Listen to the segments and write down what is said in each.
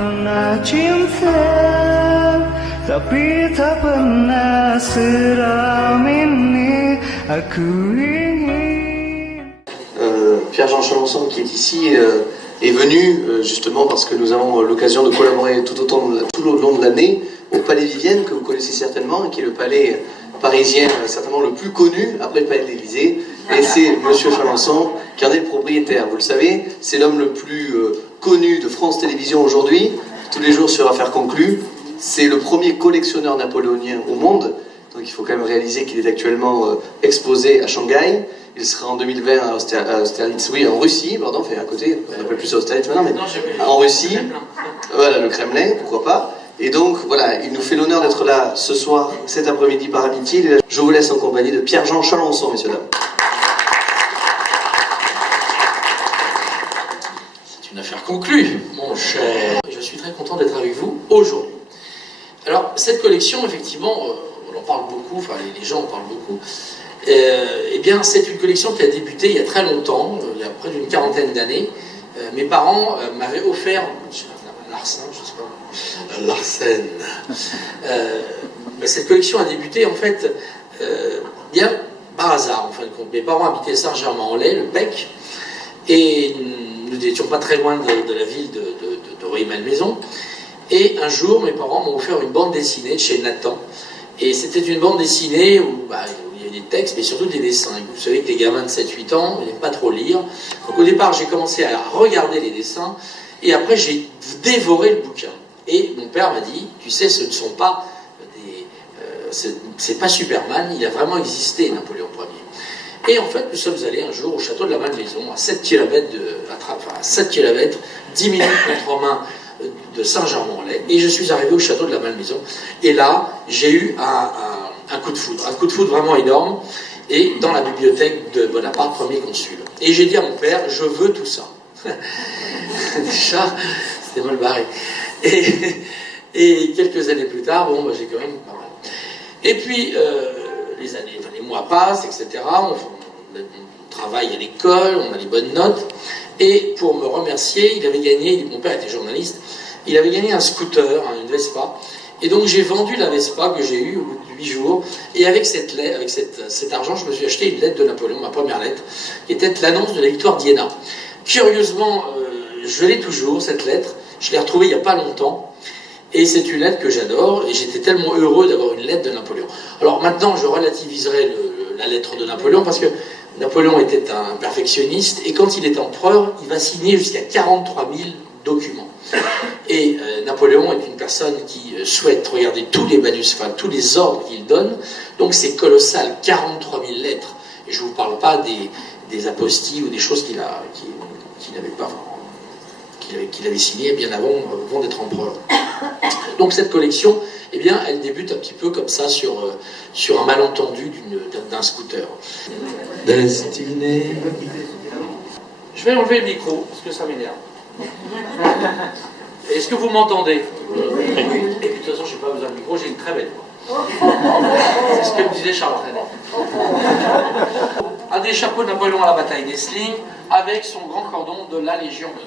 pernah cinta, tapi tak pernah seram ini. Aku ingin. Pierre-Jean Chalençon qui est ici est venu justement parce que nous avons l'occasion de collaborer tout au long de l'année au Palais Vivienne, que vous connaissez certainement, qui est le palais parisien certainement le plus connu après le Palais de l'Élysée. Et c'est Monsieur Chalençon qui en est le propriétaire. Vous le savez, c'est l'homme le plus connu de France Télévisions aujourd'hui, tous les jours sur Affaires conclues. C'est le premier collectionneur napoléonien au monde. Donc il faut quand même réaliser qu'il est actuellement exposé à Shanghai. Il sera en 2020 à Austerlitz, oui, en Russie, pardon, enfin à côté, on n'appelle plus ça Austerlitz maintenant, mais en Russie, voilà, le Kremlin, pourquoi pas. Et donc, voilà, il nous fait l'honneur d'être là ce soir, cet après-midi par amitié. Je vous laisse en compagnie de Pierre-Jean Chalençon, messieurs, dames. C'est une affaire conclue, mon cher. Je suis très content d'être avec vous aujourd'hui. Alors, cette collection, effectivement, on en parle beaucoup, enfin les gens en parlent beaucoup. Eh bien, c'est une collection qui a débuté il y a très longtemps, il y a près d'une quarantaine d'années. Mes parents m'avaient offert, Larsen, je sais pas, Larsen. Cette collection a débuté en fait bien par hasard. En fin de compte, mes parents habitaient Saint-Germain-en-Laye, le Pec, et nous n'étions pas très loin de la ville de Rueil-Malmaison. Et un jour, mes parents m'ont offert une bande dessinée de chez Nathan. Et c'était une bande dessinée où il y avait des textes, mais surtout des dessins. Et vous savez que les gamins de 7-8 ans, ils n'aiment pas trop lire. Donc au départ, j'ai commencé à regarder les dessins, et après, j'ai dévoré le bouquin. Et mon père m'a dit, tu sais, ce ne sont pas des... c'est pas Superman, il a vraiment existé, Napoléon Ier. Et en fait, nous sommes allés un jour au château de la Malmaison, à 7 km, 10 minutes contre-main de Saint-Germain-en-Laye, et je suis arrivé au château de la Malmaison, et là, j'ai eu un coup de foudre vraiment énorme, et dans la bibliothèque de Bonaparte, premier consul. Et j'ai dit à mon père, je veux tout ça. Déjà, c'était mal barré. Et quelques années plus tard, bon, j'ai quand même pas mal. Et puis, les mois passent, etc., on travaille à l'école, on a les bonnes notes, et pour me remercier, il avait gagné, mon père était journaliste, il avait gagné un scooter, une Vespa, et donc j'ai vendu la Vespa que j'ai eue au bout de 8 jours, et avec cet argent, je me suis acheté une lettre de Napoléon, ma première lettre, qui était l'annonce de la victoire d'Iéna. Curieusement, je l'ai toujours, cette lettre, je l'ai retrouvée il n'y a pas longtemps, et c'est une lettre que j'adore, et j'étais tellement heureux d'avoir une lettre de Napoléon. Alors maintenant, je relativiserai la lettre de Napoléon, parce que Napoléon était un perfectionniste, et quand il est empereur, il va signer jusqu'à 43 000 documents. Et Napoléon est une personne qui souhaite regarder tous les manuscrits, tous les ordres qu'il donne, donc c'est colossal, 43 000 lettres. Et je ne vous parle pas des apostilles ou des choses qu'il n'avait pas, qu'il avait signées bien avant d'être empereur. Donc cette collection, eh bien, elle débute un petit peu comme ça sur un malentendu d'un scooter. Destiné. Je vais enlever le micro parce que ça m'énerve. Est-ce que vous m'entendez? Et puis de toute façon, je n'ai pas besoin de micro, j'ai une très belle voix. C'est ce que me disait Charles Trenet. Un des chapeaux de Napoléon à la bataille d'Essling avec son grand cordon de la Légion d'honneur.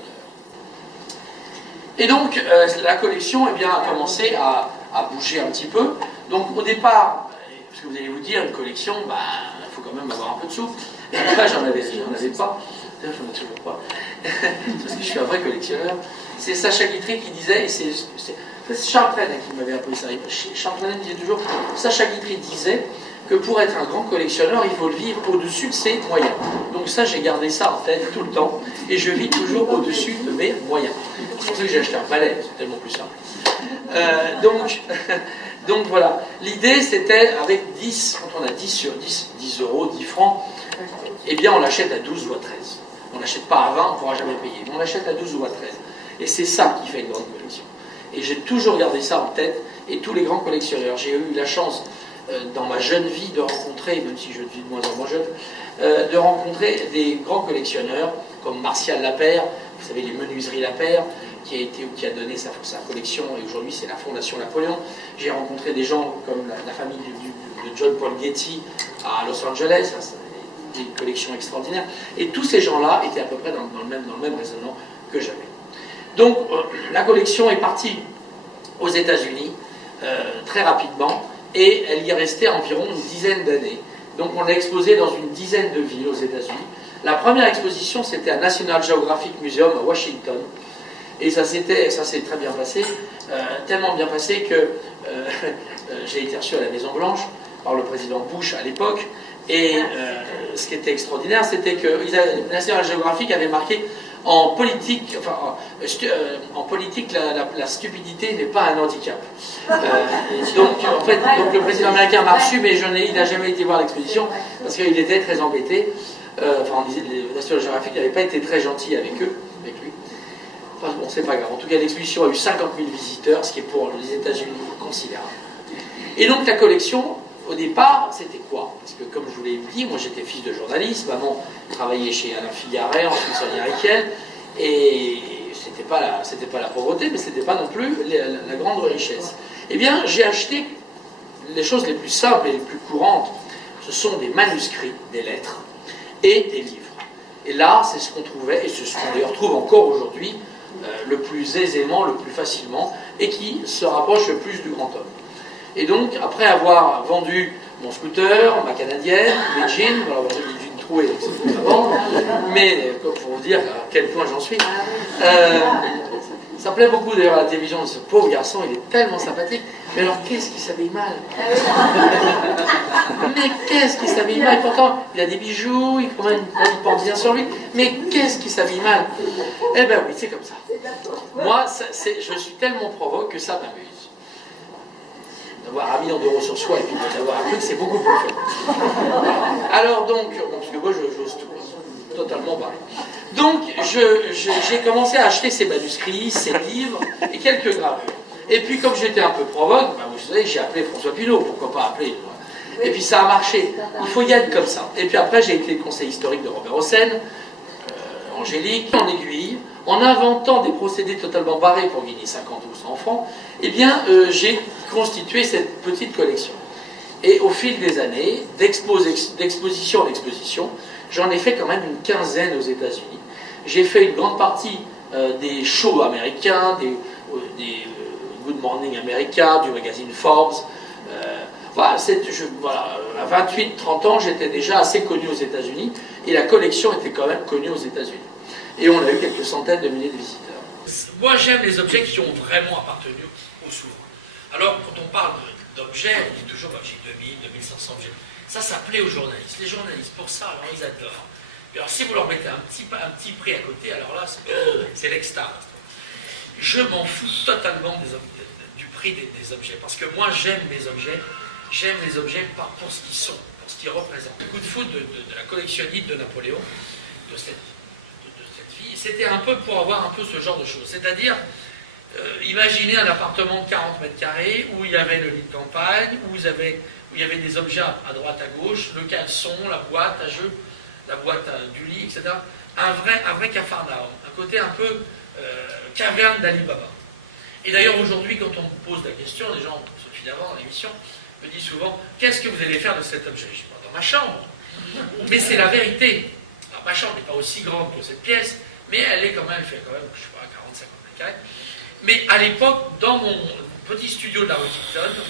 Et donc, la collection eh bien, a commencé à bouger un petit peu. Donc, au départ, parce que vous allez vous dire, une collection, il faut quand même avoir un peu de sous. Et là, j'en avais pas. D'ailleurs, j'en ai toujours pas. Parce que je suis un vrai collectionneur. C'est Sacha Guitry qui disait, et c'est Charles Trenet qui m'avait appris ça. Charles Trenet disait toujours, Sacha Guitry disait que pour être un grand collectionneur, il faut le vivre au-dessus de ses moyens. Donc ça, j'ai gardé ça en tête tout le temps, et je vis toujours au-dessus de mes moyens. C'est pour ça que j'ai acheté un palais, c'est tellement plus simple. Donc voilà, l'idée c'était avec 10, quand on a 10 sur 10, 10 euros, 10 francs, eh bien on l'achète à 12 ou à 13. On n'achète pas à 20, on ne pourra jamais payer, mais on l'achète à 12 ou à 13. Et c'est ça qui fait une grande collection. Et j'ai toujours gardé ça en tête, et tous les grands collectionneurs, j'ai eu la chance dans ma jeune vie de rencontrer, même si je suis de moins en moins jeune, de rencontrer des grands collectionneurs comme Martial Lapeyre, vous savez les menuiseries Lapeyre, qui a donné sa collection, et aujourd'hui c'est la Fondation Napoléon. J'ai rencontré des gens comme la famille de John Paul Getty à Los Angeles, c'est une collection extraordinaire, et tous ces gens-là étaient à peu près dans le même raisonnement que j'avais. Donc la collection est partie aux États-Unis très rapidement et elle y est restée environ une dizaine d'années. Donc on l'a exposée dans une dizaine de villes aux États-Unis. La première exposition, c'était à National Geographic Museum à Washington. Et ça s'est très bien passé, tellement bien passé que j'ai été reçu à la Maison-Blanche par le président Bush à l'époque. Et ce qui était extraordinaire, c'était que National Geographic avait marqué en politique, la stupidité n'est pas un handicap. Donc le président américain m'a reçu, mais il n'a jamais été voir l'exposition parce qu'il était très embêté. On disait que National Geographic n'avait pas été très gentil avec lui. Enfin, bon, c'est pas grave. En tout cas, l'exposition a eu 50 000 visiteurs, ce qui est pour les États-Unis considérable. Et donc la collection, au départ, c'était quoi? Parce que comme je vous l'ai dit, moi j'étais fils de journaliste, maman travaillait chez Alain Figaret, en Smithsonian Riquel, et c'était pas la pauvreté, mais c'était pas non plus la grande richesse. Eh bien, j'ai acheté les choses les plus simples et les plus courantes. Ce sont des manuscrits, des lettres et des livres. Et là, c'est ce qu'on trouvait, et c'est ce qu'on d'ailleurs trouve encore aujourd'hui, le plus aisément, le plus facilement, et qui se rapproche le plus du grand homme. Et donc, après avoir vendu mon scooter, ma canadienne, mes jeans, alors j'ai des jeans troués, donc c'est tout avant, mais pour vous dire à quel point j'en suis, ça plaît beaucoup d'ailleurs à la télévision de ce pauvre garçon, il est tellement sympathique, mais alors qu'est-ce qu'il s'habille mal? Mais qu'est-ce qu'il s'habille mal? Pourtant, il a des bijoux, il pense bien sur lui, mais qu'est-ce qu'il s'habille mal? Eh ben oui, c'est comme ça. Moi, je suis tellement provoque que ça m'amuse. D'avoir 1 million d'euros sur soi et puis d'avoir un truc, c'est beaucoup plus fun. Alors donc, parce que moi j'ose tout, totalement pareil. Donc j'ai commencé à acheter ces manuscrits, ces livres et quelques gravures. Et puis comme j'étais un peu provoque, vous savez, j'ai appelé François Pinault, pourquoi pas appeler. Et puis ça a marché. Il faut y être comme ça. Et puis après j'ai été conseiller historique de Robert Hossein, Angélique, en aiguille, en inventant des procédés totalement barrés pour gagner 50 ou 100 francs, eh bien, j'ai constitué cette petite collection. Et au fil des années, d'exposition en exposition, j'en ai fait quand même une quinzaine aux États-Unis. J'ai fait une grande partie des shows américains, des Good Morning américains, du magazine Forbes. Voilà, à 28-30 ans, j'étais déjà assez connu aux États-Unis, et la collection était quand même connue aux États-Unis. Et on a eu quelques centaines de milliers de visiteurs. Moi, j'aime les objets qui ont vraiment appartenu au souverain. Alors, quand on parle d'objets, on dit toujours j'ai 2000, 2500 objets. Ça plaît aux journalistes. Les journalistes, pour ça, alors ils adorent. Et alors, si vous leur mettez un petit prix à côté, alors là, c'est l'extase. Je m'en fous totalement du prix des objets. Parce que moi, j'aime les objets pour ce qu'ils sont, pour ce qu'ils représentent. Le coup de foudre de la collectionnite de Napoléon, de cette fille, c'était un peu pour avoir un peu ce genre de choses. C'est-à-dire, imaginez un appartement de 40 mètres carrés où il y avait le lit de campagne, où il y avait des objets à droite, à gauche, le caleçon, la boîte à jeu, la boîte du lit, etc. Un vrai capharnaüm, un côté un peu caverne d'Ali Baba. Et d'ailleurs, aujourd'hui, quand on me pose la question, les gens, Sophie d'avant, dans l'émission, me disent souvent, qu'est-ce que vous allez faire de cet objet? Je dis, dans ma chambre. Mais c'est la vérité. Alors, ma chambre n'est pas aussi grande que cette pièce, mais elle fait quand même, je sais pas, 40-50 mètres carrés. Mais à l'époque, dans mon petit studio de la rue Tipton,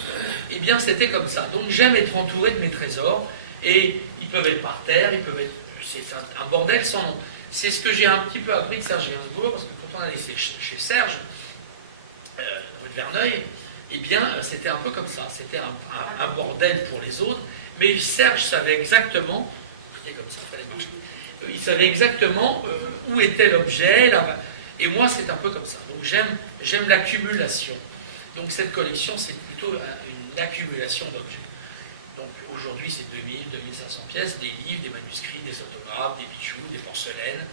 eh bien, c'était comme ça. Donc, j'aime être entouré de mes trésors, et ils peuvent être par terre, c'est un bordel sans nom. C'est ce que j'ai un petit peu appris de Serge Gainsbourg, parce que quand on allait chez Serge, rue de Verneuil, eh bien, c'était un peu comme ça. C'était un bordel pour les autres, mais Serge savait exactement, comme ça, fallait marcher. Il savait exactement où était l'objet, et moi, c'est un peu comme ça. Donc, j'aime l'accumulation. Donc, cette collection, c'est plutôt une accumulation d'objets. Donc, aujourd'hui, c'est 2000, 2500 pièces, des livres, des manuscrits, des autographes, des bijoux, des porcelaines,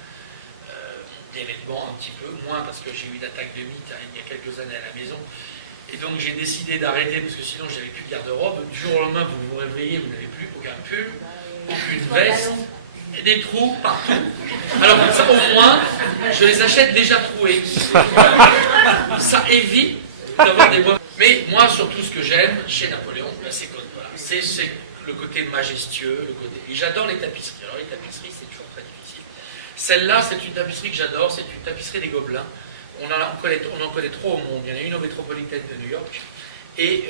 des vêtements un petit peu, moins parce que j'ai eu une attaque de mythe il y a quelques années à la maison. Et donc j'ai décidé d'arrêter parce que sinon j'avais plus de garde-robe. Du jour au lendemain, vous vous réveillez, vous n'avez plus aucun pull, aucune veste, et des trous partout. Alors ça, au moins, je les achète déjà troués. Ça évite d'avoir des... Mais moi, surtout, ce que j'aime chez Napoléon, c'est le côté majestueux, et j'adore les tapisseries. Alors les tapisseries, c'est toujours très difficile. Celle-là, c'est une tapisserie que j'adore, c'est une tapisserie des Gobelins. on en connaît 3 au monde. Il y en a une au métropolitaine de New York et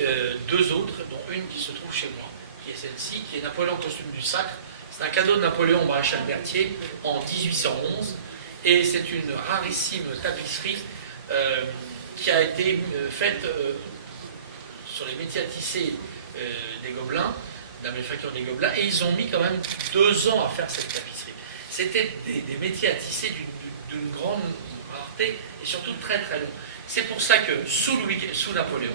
2 autres, dont une qui se trouve chez moi, qui est celle-ci, qui est Napoléon costume du sacre. C'est un cadeau de Napoléon au maréchal Berthier en 1811 et c'est une rarissime tapisserie qui a été faite sur les métiers à tisser des Gobelins, de la manufacture des Gobelins, et ils ont mis quand même 2 ans à faire cette tapisserie. C'était des métiers à tisser d'une grande rareté et surtout très très long. C'est pour ça que sous Napoléon,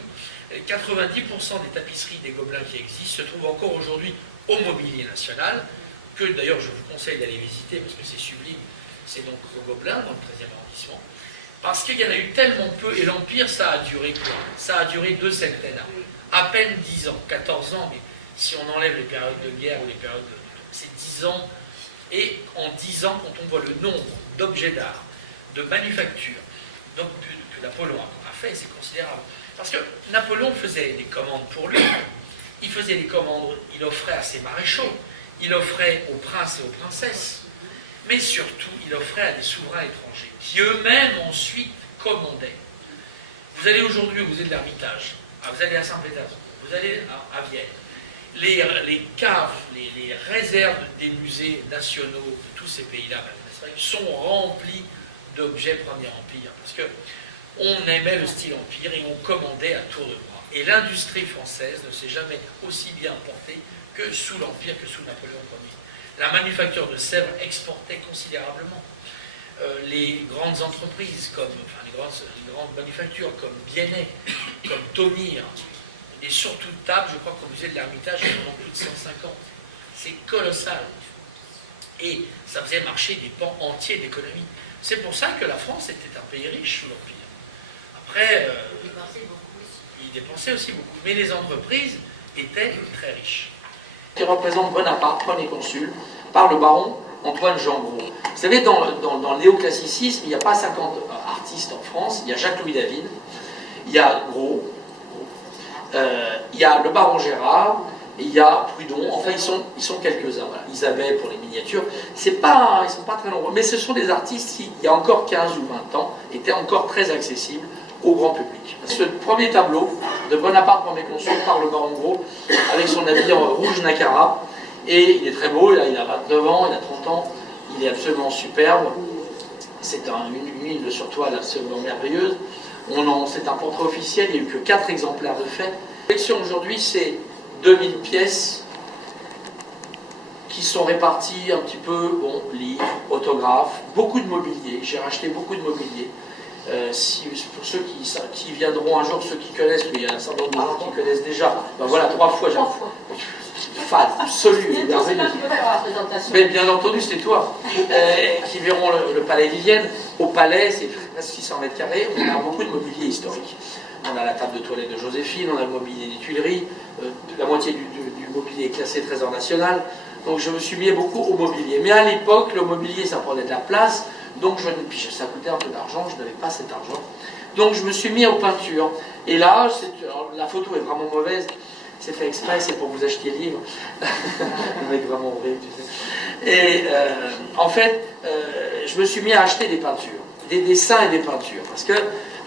90% des tapisseries des Gobelins qui existent se trouvent encore aujourd'hui au Mobilier National, que d'ailleurs je vous conseille d'aller visiter parce que c'est sublime. C'est donc au Gobelin, dans le 13e arrondissement, parce qu'il y en a eu tellement peu, et l'Empire, ça a duré quoi? Ça a duré 2 septennats, à peine 10 ans, 14 ans, mais si on enlève les périodes de guerre ou les périodes de... c'est 10 ans, et en 10 ans, quand on voit le nombre d'objets d'art, de manufactures, donc, que Napoléon a fait, c'est considérable. Parce que Napoléon faisait des commandes pour lui, il faisait des commandes, il offrait à ses maréchaux, il offrait aux princes et aux princesses, mais surtout, il offrait à des souverains étrangers, qui eux-mêmes ensuite commandaient. Vous allez aujourd'hui au musée de l'Ermitage, vous allez à Saint-Pétersbourg, vous allez à Vienne, les caves, les réserves des musées nationaux de tous ces pays-là, sont remplies d'objets Premier Empire, parce qu'on aimait le style Empire et on commandait à tour de bras. Et l'industrie française ne s'est jamais aussi bien portée que sous l'Empire, que sous Napoléon Ier. La manufacture de Sèvres exportait considérablement. Les grandes entreprises, les grandes manufactures comme Biennet, comme Thomire, et surtout Table, je crois qu'au musée de l'Ermitage, il y en a plus de 150. C'est colossal. Et ça faisait marcher des pans entiers d'économie. C'est pour ça que la France était un pays riche sous l'Empire. Après, ils dépensaient aussi beaucoup. Mais les entreprises étaient très riches. Qui représente Bonaparte, premier consul, par le baron Antoine Jean Gros. Vous savez, dans le néoclassicisme, il n'y a pas 50 artistes en France. Il y a Jacques-Louis David, il y a Gros, il y a le baron Gérard, il y a Prudhon. Enfin, ils sont quelques-uns. Voilà. Isabelle pour les miniatures. Ils ne sont pas très nombreux. Mais ce sont des artistes qui, il y a encore 15 ou 20 ans, étaient encore très accessibles au grand public. Ce premier tableau de Bonaparte, premier consul, par le baron Gros, avec son habit en rouge Nacara. Et il est très beau, il a 29 ans, il a 30 ans, il est absolument superbe. C'est une huile sur toile absolument merveilleuse. C'est un portrait officiel, il n'y a eu que 4 exemplaires de fait. La collection aujourd'hui, c'est 2000 pièces qui sont réparties un petit peu, livres, autographes, beaucoup de mobilier. J'ai racheté beaucoup de mobilier. Pour ceux qui viendront un jour, ceux qui connaissent, mais il y a un certain nombre de gens qui connaissent déjà, ben voilà, 3 fois. Fan, absolu, mais bien entendu, c'est toi. Qui verront le palais Vivienne. Au palais, c'est presque 600 mètres carrés, on a beaucoup de mobilier historique. On a la table de toilette de Joséphine, on a le mobilier des Tuileries, la moitié du mobilier est classé trésor national. Donc je me suis mis beaucoup au mobilier. Mais à l'époque, le mobilier, ça prenait de la place, donc puis ça coûtait un peu d'argent, je n'avais pas cet argent. Donc je me suis mis aux peintures. Et là, la photo est vraiment mauvaise. C'est fait exprès, c'est pour vous acheter le livre. Le mec vraiment horrible, tu sais. Et en fait, je me suis mis à acheter des peintures, des dessins et des peintures. Parce que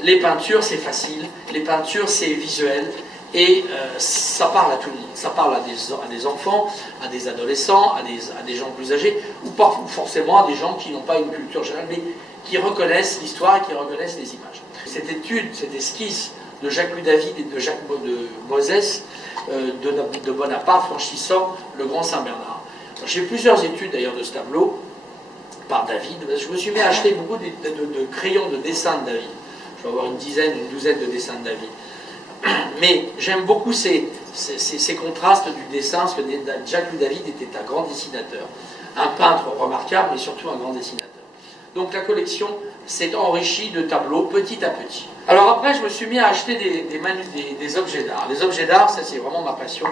les peintures, c'est facile, les peintures, c'est visuel, et ça parle à tout le monde. Ça parle à des enfants, à des adolescents, à des gens plus âgés, ou pas forcément à des gens qui n'ont pas une culture générale, mais qui reconnaissent l'histoire et qui reconnaissent les images. Cette étude, cette esquisse de Jacques-Louis David et de Jacques de Moses, de Bonaparte franchissant le Grand Saint-Bernard. J'ai plusieurs études d'ailleurs de ce tableau par David. Je me suis mis à acheter beaucoup de crayons de dessin de David. Je vais avoir une douzaine de dessins de David. Mais j'aime beaucoup ces contrastes du dessin, parce que Jacques-Louis David était un grand dessinateur, un peintre remarquable, mais surtout un grand dessinateur. Donc la collection s'est enrichie de tableaux petit à petit. Alors après, je me suis mis à acheter des objets d'art. Les objets d'art, ça c'est vraiment ma passion,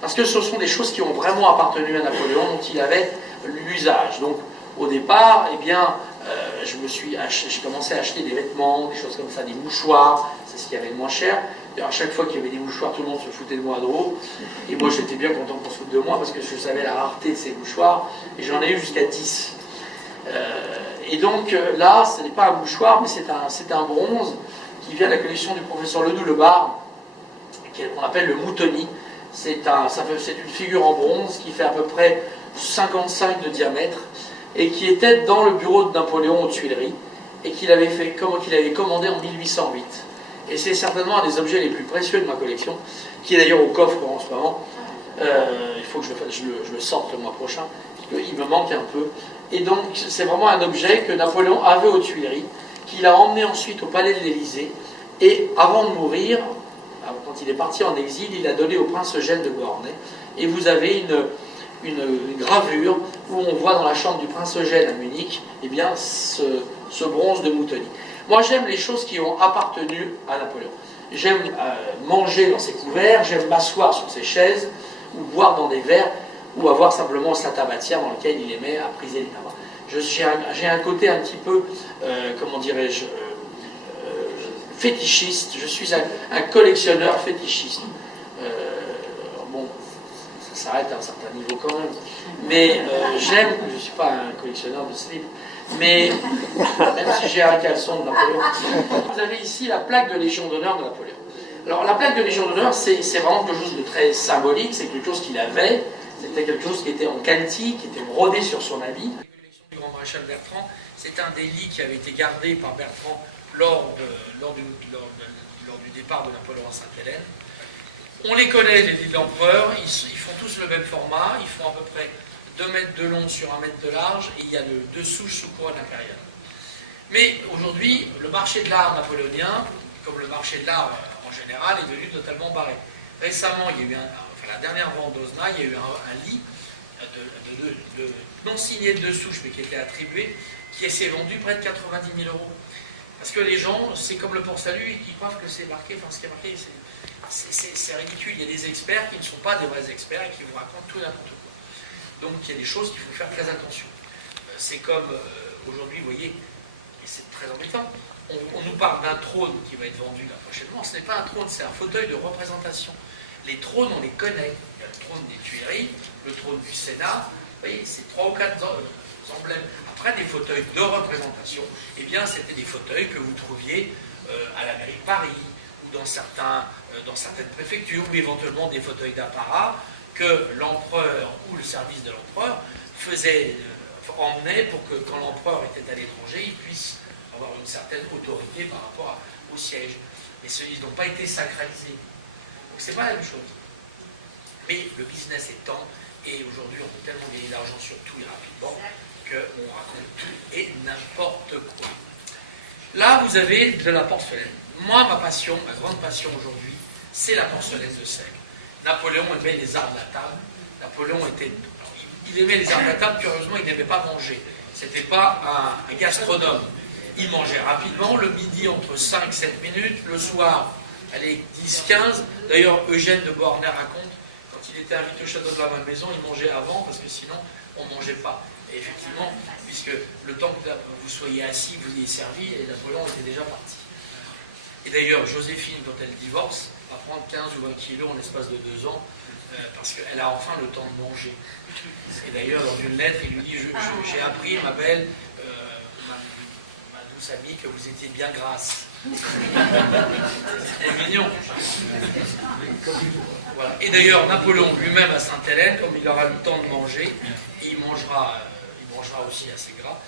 parce que ce sont des choses qui ont vraiment appartenu à Napoléon, dont il avait l'usage. Donc au départ, eh bien, j'ai commencé à acheter des vêtements, des choses comme ça, des mouchoirs, c'est ce qu'il y avait de moins cher. D'ailleurs, à chaque fois qu'il y avait des mouchoirs, tout le monde se foutait de moi à dos. Et moi, j'étais bien content qu'on se foute de moi, parce que je savais la rareté de ces mouchoirs, et j'en ai eu jusqu'à 10. Et donc là, ce n'est pas un mouchoir, mais c'est un bronze qui vient de la collection du professeur Ledoux-Lebar, qu'on appelle le Moutoni. C'est une figure en bronze qui fait à peu près 55 de diamètre et qui était dans le bureau de Napoléon aux Tuileries et qu'il avait commandé en 1808. Et c'est certainement un des objets les plus précieux de ma collection, qui est d'ailleurs au coffre en ce moment. Il faut que je le sorte le mois prochain, il me manque un peu. Et donc c'est vraiment un objet que Napoléon avait aux Tuileries, qu'il a emmené ensuite au palais de l'Élysée, et avant de mourir, quand il est parti en exil, il a donné au prince Eugène de Beauharnais. Et vous avez une gravure où on voit dans la chambre du prince Eugène à Munich, eh bien, ce bronze de Moutoni. Moi j'aime les choses qui ont appartenu à Napoléon. J'aime manger dans ses couverts, j'aime m'asseoir sur ses chaises, ou boire dans des verres, ou avoir simplement sa tabatière dans laquelle il aimait appriser les tabacs. J'ai un côté un petit peu, comment dirais-je, fétichiste. Je suis un collectionneur fétichiste. Bon, ça s'arrête à un certain niveau quand même. Mais j'aime, je ne suis pas un collectionneur de slip, mais même si j'ai un caleçon de Napoléon. Vous avez ici la plaque de Légion d'honneur de Napoléon. Alors la plaque de Légion d'honneur, c'est vraiment quelque chose de très symbolique, c'est quelque chose qu'il avait, c'était quelque chose qui était en cantique, qui était brodé sur son habit. La collection du grand maréchal Bertrand, c'est un des lits qui avait été gardé par Bertrand lors du départ de Napoléon à Sainte-Hélène. On les connaît, les lits de l'empereur, ils font tous le même format, ils font à peu près 2 mètres de long sur 1 mètre de large, et il y a 2 souches sous couronne impériale. Mais aujourd'hui, le marché de l'art napoléonien, comme le marché de l'art en général, est devenu totalement barré. Récemment, il y a eu la dernière vente d'Ozna, il y a eu un lit non signé de 2 souches, mais qui était attribué, qui s'est vendu près de 90 000 €. Parce que les gens, c'est comme le port-salut, ils croient que c'est marqué, enfin ce qui est marqué, c'est ridicule. Il y a des experts qui ne sont pas des vrais experts et qui vous racontent tout et n'importe quoi. Donc il y a des choses qu'il faut faire très attention. C'est comme aujourd'hui, vous voyez, et c'est très embêtant, on nous parle d'un trône qui va être vendu là prochainement. Ce n'est pas un trône, c'est un fauteuil de représentation. Les trônes, on les connaît. Il y a le trône des Tuileries, le trône du Sénat. Vous voyez, c'est 3 ou 4 emblèmes. Après, des fauteuils de représentation, eh bien, c'était des fauteuils que vous trouviez à la mairie de Paris, ou dans certaines préfectures, ou éventuellement des fauteuils d'apparat que l'empereur ou le service de l'empereur emmenait pour que, quand l'empereur était à l'étranger, il puisse avoir une certaine autorité par rapport au siège. Mais ils n'ont pas été sacralisés. Donc c'est pas la même chose. Mais le business étant, et aujourd'hui on peut tellement gagner d'argent sur tout et rapidement, qu'on raconte tout et n'importe quoi. Là, vous avez de la porcelaine. Moi, ma grande passion aujourd'hui, c'est la porcelaine de Sèvres. Napoléon aimait les arts de la table. Il aimait les arts de la table, curieusement, il n'aimait pas manger. C'était pas un gastronome. Il mangeait rapidement, le midi entre 5 et 7 minutes, le soir, allez, 10-15. D'ailleurs, Eugène de Beauharnais raconte, quand il était invité au château de la Malmaison, il mangeait avant, parce que sinon, on ne mangeait pas. Et effectivement, puisque le temps que vous soyez assis, vous ayez servi, et Napoléon était déjà parti. Et d'ailleurs, Joséphine, quand elle divorce, va prendre 15 ou 20 kilos en l'espace de 2 ans, parce qu'elle a enfin le temps de manger. Et d'ailleurs, dans une lettre, il lui dit, j'ai appris, ma belle, ma douce amie, que vous étiez bien grasse. C'est mignon. Voilà. Et d'ailleurs, Napoléon lui-même à Sainte-Hélène, comme il aura le temps de manger, et il mangera aussi assez gras,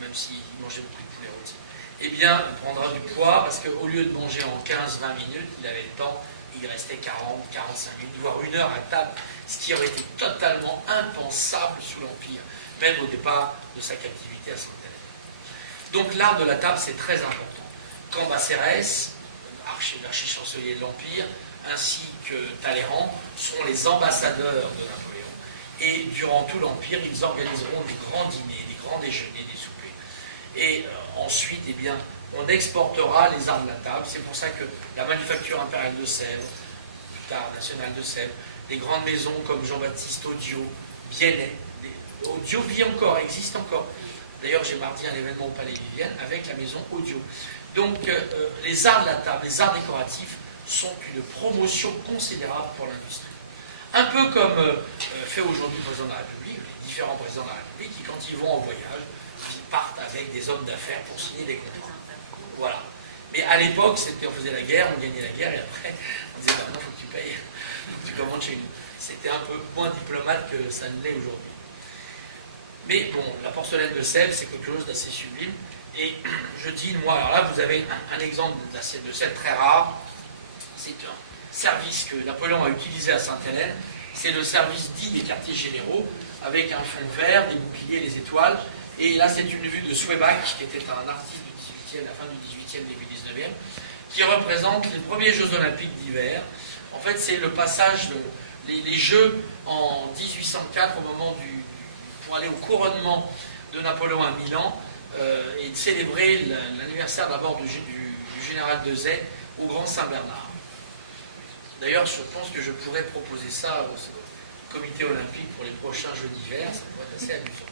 même s'il mangeait beaucoup de poulet rôti, eh bien, il prendra du poids, parce qu'au lieu de manger en 15-20 minutes, il avait le temps, il restait 40-45 minutes, voire 1 heure à table, ce qui aurait été totalement impensable sous l'Empire, même au départ de sa captivité à Sainte-Hélène. Donc l'art de la table, c'est très important. Cambacérès, l'archichancelier de l'Empire, ainsi que Talleyrand, seront les ambassadeurs de Napoléon. Et durant tout l'Empire, ils organiseront des grands dîners, des grands déjeuners, des soupers. Et ensuite, eh bien, on exportera les arts de la table. C'est pour ça que la manufacture impériale de Sèvres, plus tard nationale de Sèvres, des grandes maisons comme Jean-Baptiste Audio, Biennet, Audio vit encore, existe encore. D'ailleurs, j'ai mardi un événement au Palais Vivienne avec la maison Audio. Donc, les arts de la table, les arts décoratifs sont une promotion considérable pour l'industrie. Un peu comme fait aujourd'hui le président de la République, les différents présidents de la République, qui, quand ils vont en voyage, partent avec des hommes d'affaires pour signer des contrats. Voilà. Mais à l'époque, on faisait la guerre, on gagnait la guerre, et après, on disait, bah non, il faut que tu payes, faut que tu commandes chez nous. C'était un peu moins diplomate que ça ne l'est aujourd'hui. Mais bon, la porcelaine de sel, c'est quelque chose d'assez sublime. Et je dis, moi, alors là, vous avez un exemple d'assiette de sel très rare. C'est un service que Napoléon a utilisé à Sainte-Hélène. C'est le service dit des quartiers généraux, avec un fond vert, des boucliers, des étoiles. Et là, c'est une vue de Souebach, qui était un artiste du 18e, la fin du 18e, début 19e, qui représente les premiers Jeux Olympiques d'hiver. En fait, c'est le passage, les Jeux en 1804, au moment pour aller au couronnement de Napoléon à Milan, et de célébrer l'anniversaire d'abord du général de Zay au Grand Saint-Bernard. D'ailleurs, je pense que je pourrais proposer ça au comité olympique pour les prochains Jeux d'hiver, ça pourrait être assez amusant.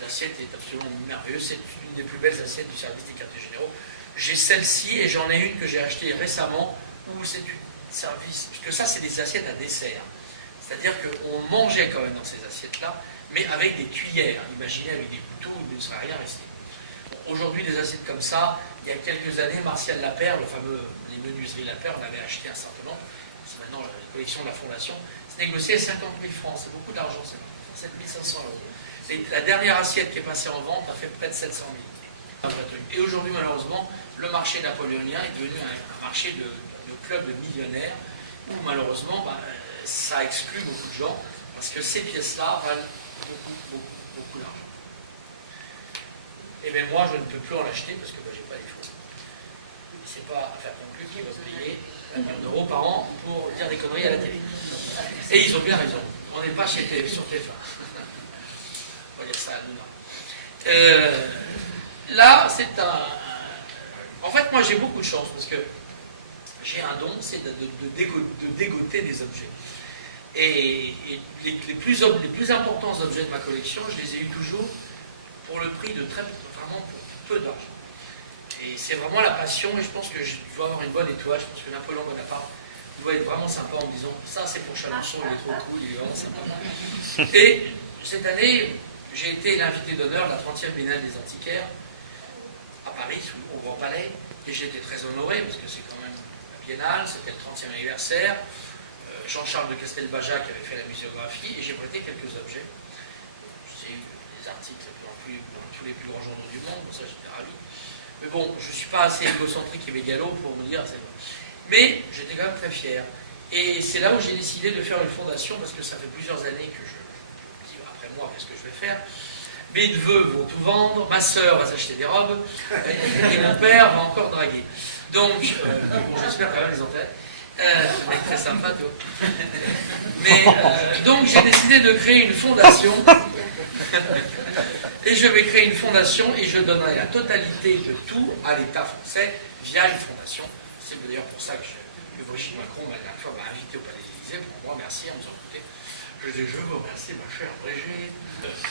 L'assiette est absolument merveilleuse, c'est une des plus belles assiettes du service des quartiers généraux. J'ai celle-ci et j'en ai une que j'ai achetée récemment où c'est une service, puisque ça c'est des assiettes à dessert. C'est-à-dire qu'on mangeait quand même dans ces assiettes-là, mais avec des cuillères. Imaginez avec des couteaux, il ne serait rien resté. Bon, aujourd'hui, des assiettes comme ça, il y a quelques années, Martial Lapeyre, les menuiseries Lapeyre, on avait acheté un certain nombre, c'est maintenant la collection de la Fondation, c'est négocié à 50 000 francs, c'est beaucoup d'argent, c'est 7 500 €. Et la dernière assiette qui est passée en vente a fait près de 700 000. Et aujourd'hui, malheureusement, le marché napoléonien est devenu un marché de club de millionnaires, où malheureusement, ça exclut beaucoup de gens, parce que ces pièces-là valent beaucoup d'argent. Et bien moi, je ne peux plus en acheter parce que j'ai pas les fonds. C'est pas affaire conclue qui va payer 1 million € par an pour dire des conneries à la télé. Et ils ont bien raison. On n'est pas sur TF1. On va dire ça à nous. Là, c'est un... En fait, moi, j'ai beaucoup de chance parce que j'ai un don, c'est de dégoter des objets. Et les plus importants objets de ma collection, je les ai eus toujours pour le prix de vraiment pour peu d'argent. Et c'est vraiment la passion, et je pense que je dois avoir une bonne étoile. Je pense que Napoléon Bonaparte doit être vraiment sympa en me disant ça c'est pour Chalençon, il est trop cool, il est vraiment sympa. Et cette année, j'ai été l'invité d'honneur de la 30e Biennale des Antiquaires à Paris, au Grand Palais, et j'ai été très honoré parce que c'est quand même la Biennale, c'était le 30e anniversaire. Jean-Charles de Castelbajac avait fait la muséographie et j'ai prêté quelques objets. J'ai eu des articles dans tous les plus grands journaux du monde, pour ça j'étais ravi. Mais bon, je ne suis pas assez égocentrique et mégalo pour me dire c'est bon. Mais j'étais quand même très fier. Et c'est là où j'ai décidé de faire une fondation parce que ça fait plusieurs années que je dis après moi qu'est-ce que je vais faire. Mes neveux vont tout vendre, ma sœur va s'acheter des robes et mon père va encore draguer. Donc, bon, j'espère quand même les enterrer. C'est très sympa, tu vois. Mais donc j'ai décidé de créer une fondation. Et je vais créer une fondation et je donnerai la totalité de tout à l'État français via une fondation. C'est d'ailleurs pour ça que Brigitte Macron m'a invité au Palais de l'Élysée pour me remercier en me disant écoutez, je vous remercie ma chère Brigitte.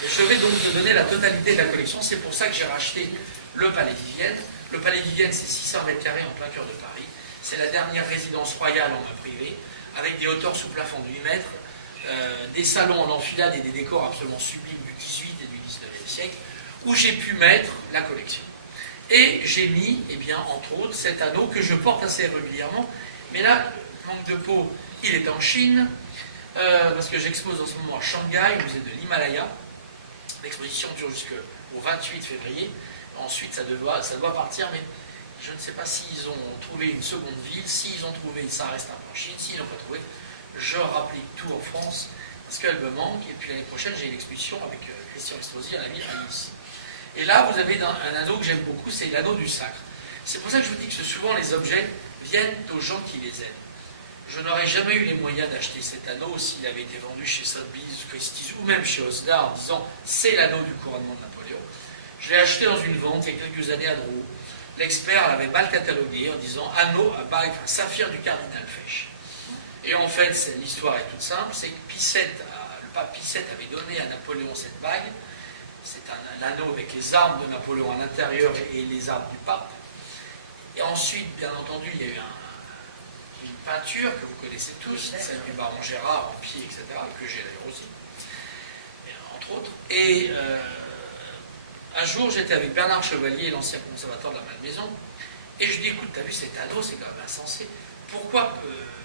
Je vais donc te donner la totalité de la collection. C'est pour ça que j'ai racheté le Palais Vivienne. Le Palais Vivienne, c'est 600 mètres carrés en plein cœur de Paris. C'est la dernière résidence royale en main privée, avec des hauteurs sous plafond de 8 mètres, des salons en enfilade et des décors absolument sublimes du 18 et du 19e siècle, où j'ai pu mettre la collection. Et j'ai mis, eh bien, entre autres, cet anneau que je porte assez régulièrement. Mais là, manque de peau, il est en Chine, parce que j'expose en ce moment à Shanghai, au musée de l'Himalaya. L'exposition dure jusqu'au 28 février. Ensuite, ça doit partir, mais je ne sais pas s'ils ont trouvé une seconde ville. S'ils ont trouvé, ça reste un peu en Chine. S'ils n'ont pas trouvé, je rapplique tout en France, parce qu'elle me manque. Et puis l'année prochaine, j'ai une exposition avec Christian Estrosi à la Mine à Nice. Et là, vous avez un anneau que j'aime beaucoup, c'est l'anneau du sacre. C'est pour ça que je vous dis que souvent les objets viennent aux gens qui les aiment. Je n'aurais jamais eu les moyens d'acheter cet anneau s'il avait été vendu chez Sotheby's, Christie's ou même chez Osda en disant c'est l'anneau du couronnement de Napoléon. Je l'ai acheté dans une vente il y a quelques années à Drouot. L'expert l'avait mal catalogué en disant anneau à bague, un saphir du cardinal Fesch. Et en fait, l'histoire est toute simple, c'est que le pape Pie VII avait donné à Napoléon cette bague. C'est un anneau avec les armes de Napoléon à l'intérieur et les armes du pape. Et ensuite, bien entendu, il y a eu une peinture que vous connaissez tous, celle du baron Gérard en pied, etc., que j'ai d'ailleurs aussi, entre autres. Et Un jour, j'étais avec Bernard Chevalier, l'ancien conservateur de la Malmaison, et je dis, écoute, t'as vu cet anneau, c'est quand même insensé. Pourquoi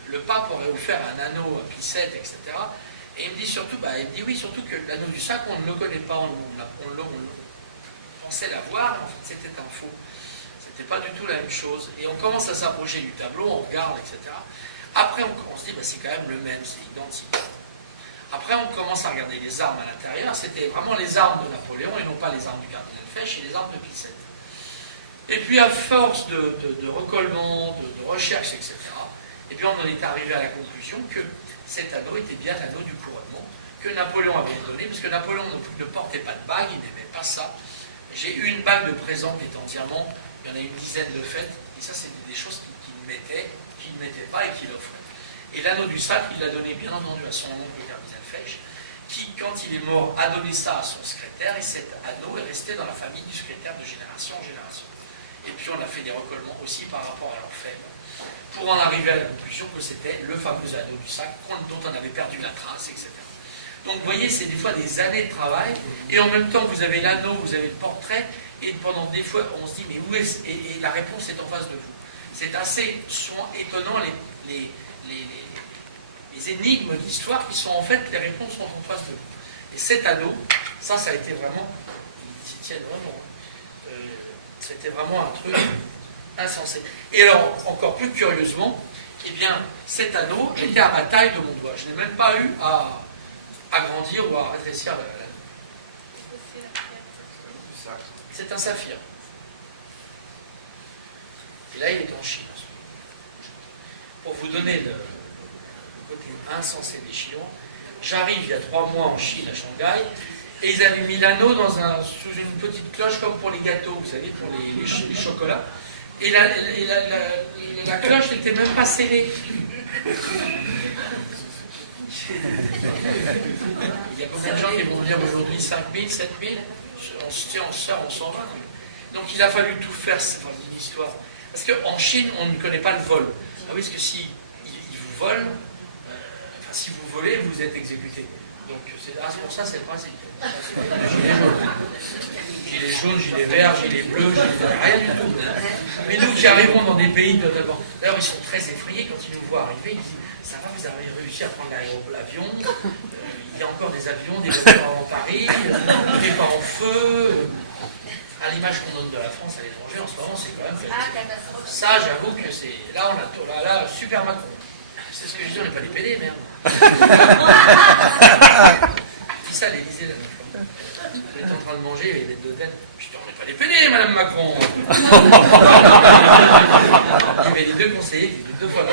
le pape aurait offert un anneau à Pie VII, etc. Et il me dit surtout, il me dit oui, surtout que l'anneau du sac, on ne le connaît pas, on pensait l'avoir, mais en fait c'était un faux. C'était pas du tout la même chose. Et on commence à s'approcher du tableau, on regarde, etc. Après, on se dit, c'est quand même le même, c'est identique. Après, on commence à regarder les armes à l'intérieur. C'était vraiment les armes de Napoléon et non pas les armes du cardinal Fesch et les armes de Pie VII. Et puis, à force de recollement, de recherche, etc., et puis on en est arrivé à la conclusion que cet anneau était bien l'anneau du couronnement que Napoléon avait donné, parce que Napoléon ne portait pas de bague, il n'aimait pas ça. J'ai eu une bague de présent qui était en diamant, il y en a une dizaine de fêtes, et ça, c'est des choses qu'il ne mettait pas et qu'il offrait. Et l'anneau du sac, il l'a donné bien entendu à son oncle, le cardinal Fesch, qui, quand il est mort, a donné ça à son secrétaire, et cet anneau est resté dans la famille du secrétaire de génération en génération. Et puis on a fait des recollements aussi par rapport à l'orfèvre, pour en arriver à la conclusion que c'était le fameux anneau du sac dont on avait perdu la trace, etc. Donc vous voyez, c'est des fois des années de travail, et en même temps vous avez l'anneau, vous avez le portrait, et pendant des fois on se dit mais où est-ce, et la réponse est en face de vous. C'est assez étonnant les énigmes d'histoire qui sont en fait, les réponses sont en face de vous. Et cet anneau, ça a été vraiment, ils s'y tiennent vraiment. C'était vraiment un truc insensé. Et alors, encore plus curieusement, eh bien, cet anneau était à ma taille de mon doigt. Je n'ai même pas eu à agrandir ou à rétrécir la... C'est un saphir. Et là, il est en Chine. Pour vous donner le côté insensé des Chinois, j'arrive il y a 3 mois en Chine, à Shanghai, et ils avaient mis l'anneau sous une petite cloche comme pour les gâteaux, vous savez, pour les chocolats. Et la cloche n'était même pas scellée. Il y a combien de gens qui vont venir aujourd'hui? 5 000, 7 000? On se tient, on sort, on s'en va. Donc il a fallu tout faire, c'est une histoire. Parce qu'en Chine, on ne connaît pas le vol. Ah oui, parce que si ils vous volent, si vous volez, vous êtes exécuté. Donc c'est pour ça, c'est le principe. Gilets jaunes, gilets verts, gilets bleus, rien du tout. Mais nous qui arrivons dans des pays notamment, d'ailleurs ils sont très effrayés quand ils nous voient arriver, ils disent ça va, vous avez réussi à prendre l'avion, il y a encore des avions, des voitures en Paris, des pas en feu. À l'image qu'on donne de la France à l'étranger en ce moment, c'est quand même ça, j'avoue que c'est. Là on a là, super Macron. C'est ce que je dis, on n'est pas des PD, merde. C'est ça l'Élysée la dernière fois. On est en train de manger, il y avait des deux têtes. Je dis, on n'est pas des PD, Madame Macron. Il y avait les 2 conseillers qui étaient 2 fois là.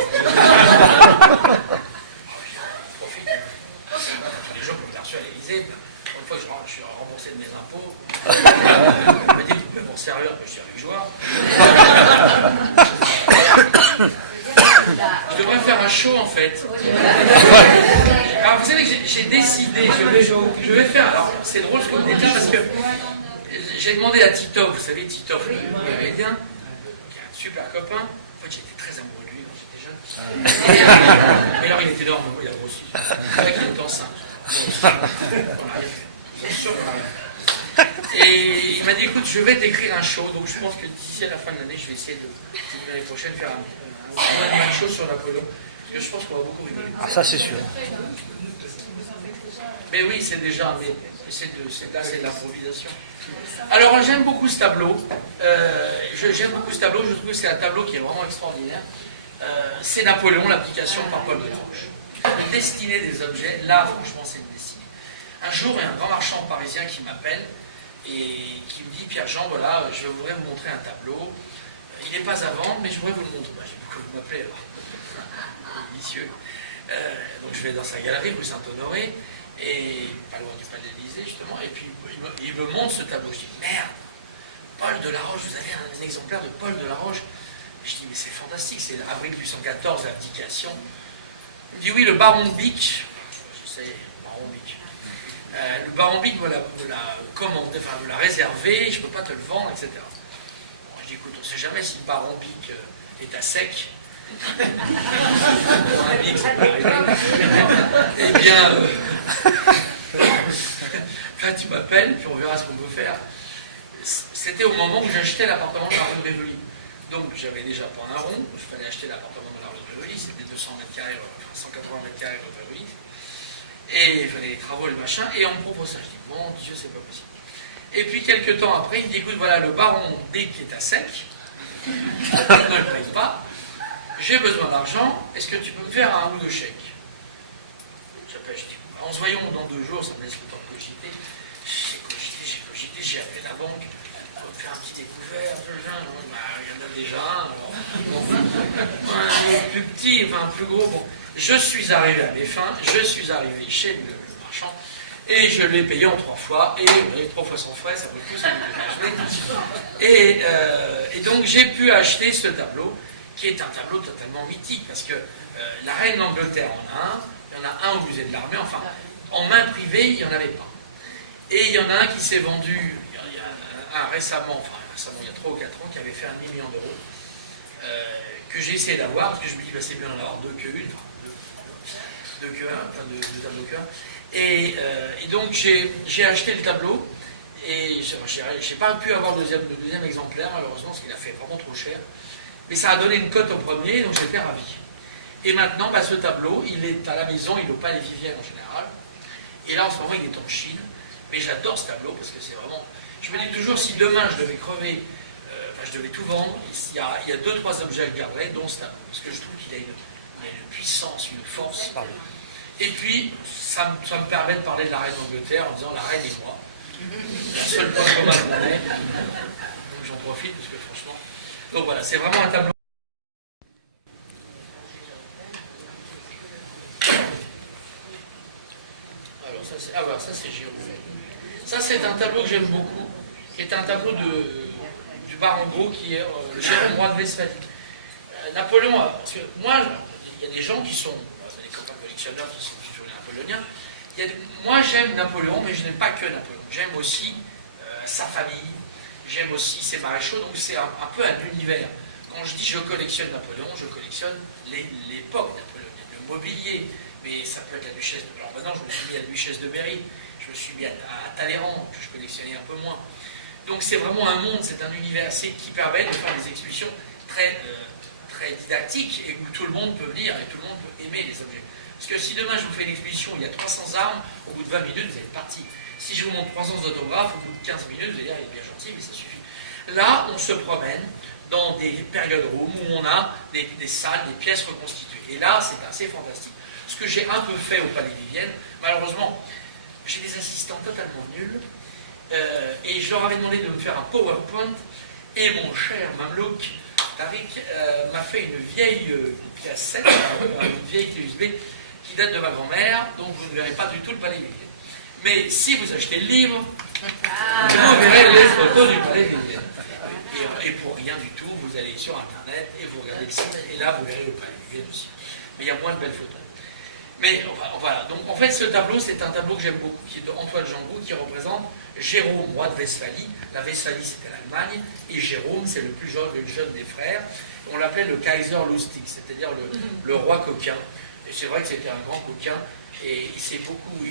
Profite. Les gens qui m'ont reçu à l'Élysée, une fois que je suis remboursé de mes impôts, on me dit qu'il peut pour servir que je suis avec joie. Je devrais faire un show en fait. Alors vous savez que j'ai décidé, je vais faire. Alors c'est drôle ce que vous dites là parce que j'ai demandé à Titov, vous savez Titov, le comédien, qui est un super copain. En fait j'étais très amoureux de lui quand j'étais jeune. Mais alors il était énorme, il a grossi. C'est vrai qu'il était enceinte. On a rien fait. Bien sûr qu'on a rien fait. Et il m'a dit écoute, je vais t'écrire un show, donc je pense que d'ici à la fin de l'année, je vais essayer l'année prochaine faire une chose sur Napoléon, parce que je pense qu'on va beaucoup rigoler. Ah, ça c'est sûr. Mais oui, c'est déjà, mais c'est de l'improvisation. Alors j'aime beaucoup ce tableau. J'aime beaucoup ce tableau, je trouve que c'est un tableau qui est vraiment extraordinaire. C'est Napoléon, l'application par Paul de Tranche. La destinée des objets, là franchement c'est une destinée. Un jour, il y a un grand marchand parisien qui m'appelle et qui me dit Pierre-Jean, voilà, je voudrais vous montrer un tableau. Il n'est pas à vendre, mais je voudrais vous le montrer. J'ai beaucoup vous m'appelez alors. Délicieux. Donc je vais dans sa galerie, rue Saint-Honoré, et pas loin du palais de l'Élysée justement, et puis il me montre ce tableau. Je dis merde, Paul Delaroche, vous avez un exemplaire de Paul Delaroche? Je dis mais c'est fantastique, c'est avril 1814, l'abdication. Il me dit oui, le baron Bic, je sais, baron Bic. Le baron Bic me l'a commandé, enfin me l'a réservé, je ne peux pas te le vendre, etc. Bon, je dis écoute, on ne sait jamais si le baron Bic est à sec. Un Bic, ça peut arriver. Eh bien, là tu m'appelles, puis on verra ce qu'on peut faire. c'était au moment où j'achetais l'appartement de la rue de Rivoli. Donc j'avais déjà pas un rond, il fallait acheter l'appartement de la rue de Rivoli, c'était 200 mètres carrés, 180 mètres carrés rue de Rivoli. Et il fallait les travaux, le machin, et on me propose ça. Je dis, mon Dieu, c'est pas possible. Et puis quelques temps après, il me dit, écoute, voilà, le baron D qui est à sec, ne le paye pas, j'ai besoin d'argent, est-ce que tu peux me faire un ou deux chèques? J'appelle, je dis, en se voyant dans 2 jours, ça me laisse le temps de cogiter. J'ai cogité, j'ai appelé la banque, on va me faire un petit découvert, il y en a déjà un, alors, bon, un plus petit, enfin un plus gros, bon. Je suis arrivé à mes fins, je suis arrivé chez le marchand, et je l'ai payé en 3 fois, et vous voyez, 3 fois sans frais, ça vaut le coup, ça me et donc j'ai pu acheter ce tableau, qui est un tableau totalement mythique, parce que la reine d'Angleterre en a un, il y en a un au musée de l'armée, enfin, en main privée, il n'y en avait pas. Et il y en a un qui s'est vendu, il y en a un récemment, il y a 3 ou 4 ans, qui avait fait 1 million d'euros, que j'ai essayé d'avoir, parce que je me dis, bah, c'est bien d'en avoir 2 que une, enfin, deux tableaux que un. Et donc j'ai acheté le tableau, et j'ai pas pu avoir le deuxième exemplaire, malheureusement, parce qu'il a fait vraiment trop cher. Mais ça a donné une cote au premier, donc j'étais ravi. Et maintenant, bah, ce tableau, il est à la maison, il est au Palais Vivienne en général. Et là, en ce moment, il est en Chine. Mais j'adore ce tableau parce que c'est vraiment... Je me dis toujours, si demain je devais crever, je devais tout vendre, il y a 2-3 objets que je garderais, dont ce tableau. Parce que je trouve qu'il a une puissance, une force. Pardon. Et puis, ça me permet de parler de la reine d'Angleterre en disant la reine et moi. La seule point commun qu'on ait. Donc j'en profite parce que franchement... Donc voilà, c'est vraiment un tableau. Alors ça c'est Jérôme. Ça c'est un tableau que j'aime beaucoup, qui est un tableau du baron Gros, qui est Jérôme, roi de Westphalie. Napoléon, parce que moi, il y a des gens qui sont, des copains collectionneurs qui sont sur les napoléoniens. Moi j'aime Napoléon, mais je n'aime pas que Napoléon. J'aime aussi sa famille, j'aime aussi ses maréchaux, donc c'est un peu un univers. Quand je dis je collectionne Napoléon, je collectionne l'époque napoléonienne, le mobilier, mais ça peut être la duchesse de... Alors maintenant, je me suis mis à la duchesse de Berry, je me suis mis à Talleyrand, que je collectionnais un peu moins. Donc c'est vraiment un monde, c'est un univers qui permet de faire des expositions très didactiques et où tout le monde peut lire et tout le monde peut aimer les objets. Parce que si demain je vous fais une exposition où il y a 300 armes, au bout de 20 minutes, vous êtes parti. Si je vous montre 300 autographes, au bout de 15 minutes, vous allez dire, il est bien gentil, mais ça suffit. Là, on se promène dans des périodes rooms où on a des salles, des pièces reconstituées. Et là, c'est assez fantastique. Ce que j'ai un peu fait au Palais Vivienne, malheureusement, j'ai des assistants totalement nuls, et je leur avais demandé de me faire un PowerPoint, et mon cher Mamelouk, Tariq, m'a fait une vieille cassette, une vieille clé USB, qui date de ma grand-mère, donc vous ne verrez pas du tout le Palais Vivienne. Mais si vous achetez le livre, vous verrez les photos du Palais Vivienne. Et pour rien du tout, vous allez sur Internet et vous regardez le site, et là vous verrez le Palais Vivienne aussi. Mais il y a moins de belles photos. Mais voilà, donc en fait ce tableau, c'est un tableau que j'aime beaucoup, qui est de Antoine Jambou, qui représente Jérôme, roi de Westphalie. La Westphalie, c'était l'Allemagne, et Jérôme, c'est le plus jeune des frères. On l'appelait le Kaiser Lustig, c'est-à-dire le roi coquin. Et c'est vrai que c'était un grand coquin, et il s'est beaucoup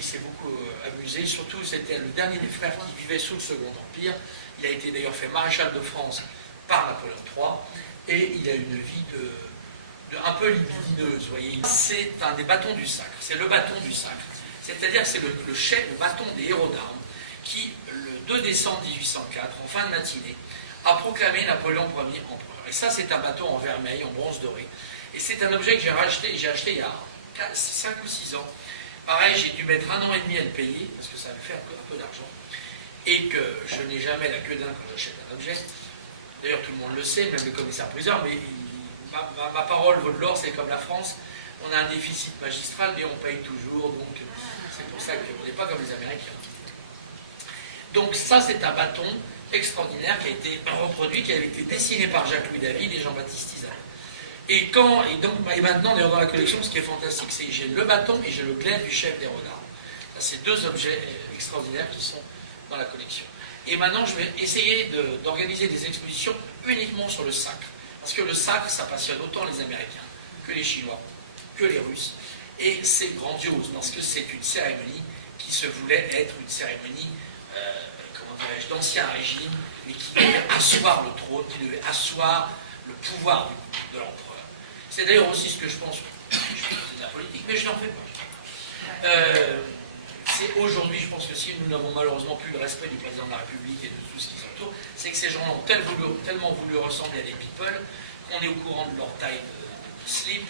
amusé. Surtout, c'était le dernier des frères qui vivait sous le Second Empire. Il a été d'ailleurs fait maréchal de France par Napoléon III, et il a une vie un peu libidineuse, vous voyez. C'est un des bâtons du sacre, c'est le bâton du sacre. C'est-à-dire que c'est le bâton des héros d'armes qui, le 2 décembre 1804, en fin de matinée, a proclamé Napoléon Ier empereur. Et ça, c'est un bâton en vermeil, en bronze doré. Et c'est un objet que j'ai acheté il y a 5 ou 6 ans. Pareil, j'ai dû mettre 1 an et demi à le payer, parce que ça me fait un peu d'argent. Et que je n'ai jamais la queue d'un quand j'achète un objet. D'ailleurs, tout le monde le sait, même le commissaire-priseur, mais ma parole vaut de l'or, c'est comme la France. On a un déficit magistral, mais on paye toujours, donc c'est pour ça qu'on n'est pas comme les Américains. Donc ça, c'est un bâton extraordinaire qui a été reproduit, qui avait été dessiné par Jacques-Louis David et Jean-Baptiste Isard. Et maintenant, d'ailleurs, dans la collection, ce qui est fantastique, c'est que j'ai le bâton et j'ai le glaive du chef des renards. C'est 2 objets extraordinaires qui sont dans la collection. Et maintenant, je vais essayer d'organiser des expositions uniquement sur le sacre. Parce que le sacre, ça passionne autant les Américains que les Chinois, que les Russes. Et c'est grandiose, parce que c'est une cérémonie qui se voulait être une cérémonie, comment dirais-je, l'Ancien Régime, mais qui devait asseoir le trône, qui devait asseoir le pouvoir de l'empereur. C'est d'ailleurs aussi ce que je pense, je fais de la politique, mais je n'en fais pas. C'est aujourd'hui, je pense que si nous n'avons malheureusement plus le respect du président de la République et de tout ce qui s'entoure, c'est que ces gens ont tellement voulu ressembler à des people qu'on est au courant de leur taille de slip,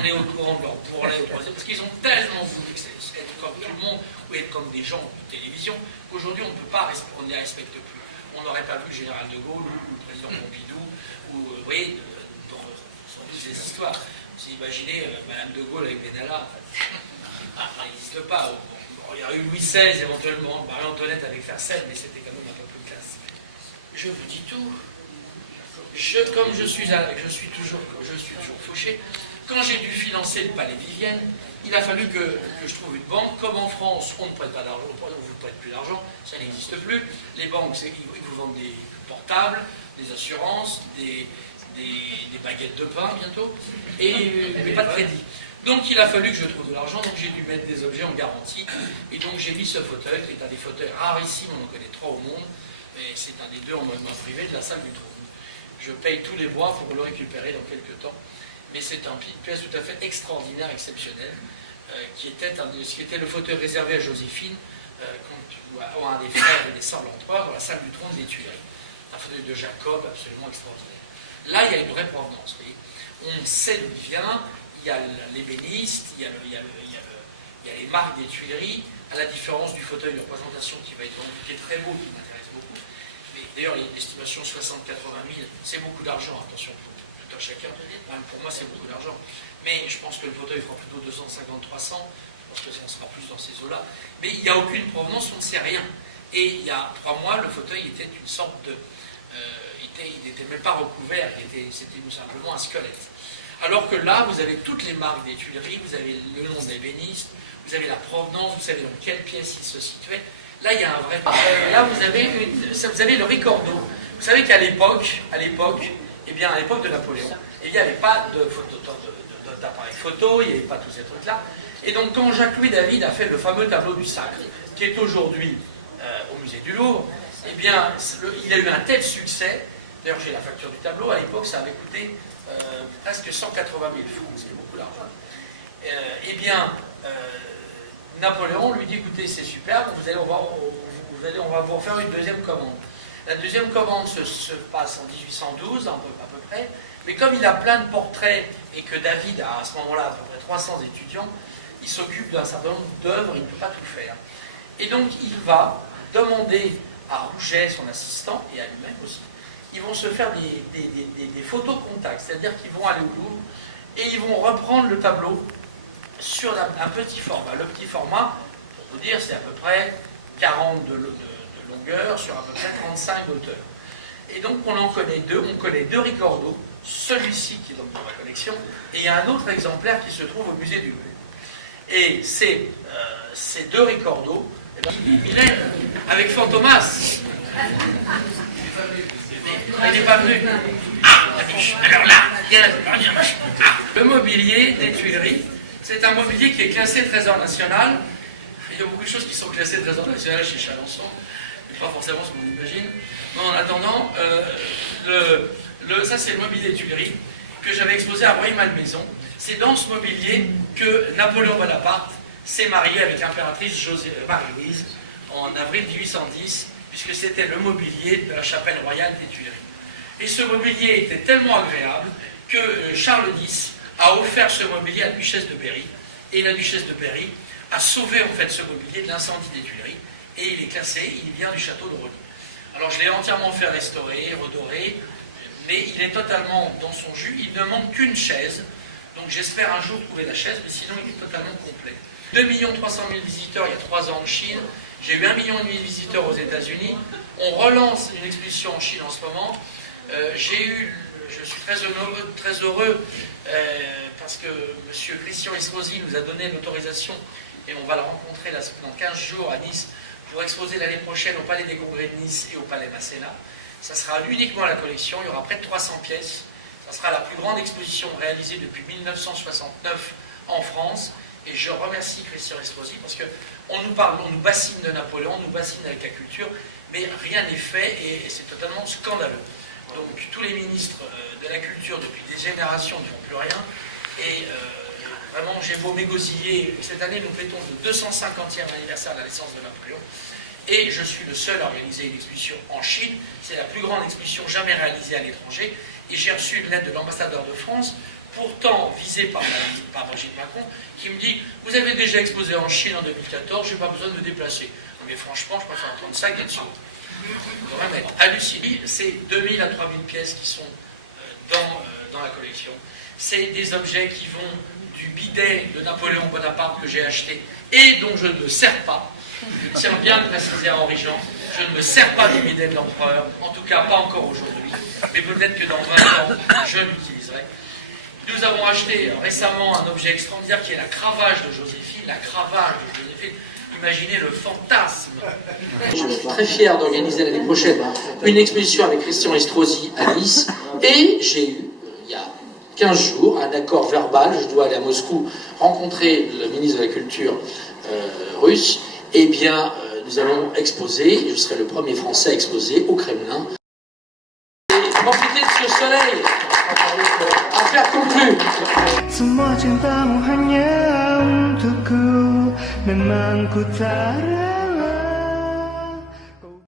on est au courant de leur bourrelet au troisième, parce qu'ils ont tellement voulu être comme tout le monde ou être comme des gens de télévision qu'aujourd'hui on ne peut pas, on ne les respecte plus. On n'aurait pas vu le général de Gaulle ou le président Pompidou, ou vous voyez, sans doute ces histoires. Vous imaginez Madame de Gaulle avec Benalla, ça n'existe pas. Il y a eu Louis XVI, éventuellement, Marie-Antoinette avec Fersen, mais c'était quand même un peu plus classe. Je vous dis tout. Comme je suis toujours fauché, quand j'ai dû financer le Palais Vivienne, il a fallu que je trouve une banque. Comme en France, on ne prête pas d'argent, on ne vous prête plus d'argent, ça n'existe plus. Les banques, ils vous vendent des portables, des assurances, des baguettes de pain bientôt, mais pas de crédit. Donc il a fallu que je trouve de l'argent, donc j'ai dû mettre des objets en garantie, et donc j'ai mis ce fauteuil, qui est un des fauteuils rarissimes, on en connaît 3 au monde, mais c'est un des 2 en mode main privée de la salle du trône. Je paye tous les mois pour le récupérer dans quelques temps, mais c'est une pièce tout à fait extraordinaire, exceptionnelle, qui était le fauteuil réservé à Joséphine, quand un des frères et des sœurs de l'empereur, dans la salle du trône des Tuileries. Un fauteuil de Jacob absolument extraordinaire. Là, il y a une vraie provenance, vous voyez. On sait d'où il vient. Il y a l'ébéniste, il y a les marques des Tuileries, à la différence du fauteuil de représentation qui va être vendu, qui est très beau, qui m'intéresse beaucoup. Mais d'ailleurs, l'estimation 60-80 000, c'est beaucoup d'argent, attention, tout un chacun. Même pour moi, c'est beaucoup d'argent. Mais je pense que le fauteuil fera plutôt 250-300, je pense que ça sera plus dans ces eaux-là. Mais il n'y a aucune provenance, on ne sait rien. Et il y a 3 mois, le fauteuil était une sorte de... il n'était même pas recouvert, c'était tout simplement un squelette. Alors que là, vous avez toutes les marques des Tuileries, vous avez le nom de l'ébéniste, vous avez la provenance, vous savez dans quelle pièce il se situait. Là, il y a un vrai... Là, vous avez le ricordo. Vous savez qu'à l'époque, eh bien, à l'époque de Napoléon, il n'y avait pas d'appareil photo, il n'y avait pas tous ces trucs-là. Et donc, quand Jacques-Louis David a fait le fameux tableau du Sacre, qui est aujourd'hui au musée du Louvre, eh bien, il a eu un tel succès. D'ailleurs, j'ai la facture du tableau. À l'époque, ça avait coûté presque 180 000 francs, ce qui est beaucoup d'argent. Eh bien, Napoléon lui dit, écoutez, c'est super, on va vous refaire une deuxième commande. La deuxième commande se passe en 1812, à peu près, mais comme il a plein de portraits, et que David a à ce moment-là à peu près 300 étudiants, il s'occupe d'un certain nombre d'œuvres, il ne peut pas tout faire. Et donc, il va demander à Rouget, son assistant, et à lui-même aussi, ils vont se faire des photos contact, c'est-à-dire qu'ils vont aller au Louvre et ils vont reprendre le tableau sur un petit format. Le petit format, pour vous dire, c'est à peu près 40 de longueur sur à peu près 35 d'auteur. Et donc on en connaît 2, on connaît 2 ricordos, celui-ci qui est donc dans ma collection, et il y a un autre exemplaire qui se trouve au musée du Louvre. Et ces 2 ricordos, il est avec Fantomas. Il n'est pas venu. Alors là, le mobilier des Tuileries, c'est un mobilier qui est classé Trésor National. Il y a beaucoup de choses qui sont classées Trésor National chez Chalençon, mais pas forcément ce qu'on imagine. Mais en attendant, ça c'est le mobilier des Tuileries que j'avais exposé à Rueil-Malmaison. C'est dans ce mobilier que Napoléon Bonaparte s'est marié avec l'impératrice Marie-Louise en avril 1810, puisque c'était le mobilier de la chapelle royale des Tuileries. Et ce mobilier était tellement agréable que Charles X a offert ce mobilier à la duchesse de Berry, et la duchesse de Berry a sauvé en fait ce mobilier de l'incendie des Tuileries, et il est classé, il vient du château de Rosny. Alors je l'ai entièrement fait restaurer, redorer, mais il est totalement dans son jus, il ne manque qu'une chaise, donc j'espère un jour trouver la chaise, mais sinon il est totalement complet. 2 300 000 visiteurs il y a 3 ans en Chine, j'ai eu 1,5 million de visiteurs aux États-Unis, on relance une exposition en Chine en ce moment, je suis très heureux parce que M. Christian Estrosi nous a donné l'autorisation, et on va le rencontrer dans 15 jours à Nice, pour exposer l'année prochaine au Palais des Congrès de Nice et au Palais Masséna. Ça sera uniquement à la collection, il y aura près de 300 pièces. Ça sera la plus grande exposition réalisée depuis 1969 en France. Et je remercie Christian Estrosi parce qu'on nous parle, on nous bassine de Napoléon, on nous bassine avec la culture, mais rien n'est fait et c'est totalement scandaleux. Donc tous les ministres de la culture depuis des générations ne font plus rien et vraiment j'ai beau m'égosiller, cette année nous fêtons le 250e anniversaire de la naissance de Napoléon et je suis le seul à organiser une exposition en Chine, c'est la plus grande exposition jamais réalisée à l'étranger et j'ai reçu une lettre de l'ambassadeur de France, pourtant visé par Brigitte Macron, qui me dit « Vous avez déjà exposé en Chine en 2014, je n'ai pas besoin de me déplacer. » Mais franchement, je préfère entendre ça que d'être sûr. Quand même être halluciné. C'est 2000 à 3000 pièces qui sont dans la collection. C'est des objets qui vont du bidet de Napoléon Bonaparte que j'ai acheté et dont je ne me sers pas. Je tiens bien de préciser à Henri Jean, je ne me sers pas du bidet de l'empereur, en tout cas pas encore aujourd'hui, mais peut-être que dans 20 ans, je l'utiliserai. Nous avons acheté récemment un objet extraordinaire qui est la cravache de Joséphine. La cravache de Joséphine, imaginez le fantasme. Je suis très fier d'organiser l'année prochaine une exposition avec Christian Estrosi à Nice. Et j'ai eu, il y a 15 jours, un accord verbal. Je dois aller à Moscou rencontrer le ministre de la Culture russe. Eh bien, nous allons exposer, je serai le premier Français à exposer au Kremlin. Et profitez de ce soleil. Affaire conclue. Semua cintamu hanya untukku, memang ku tak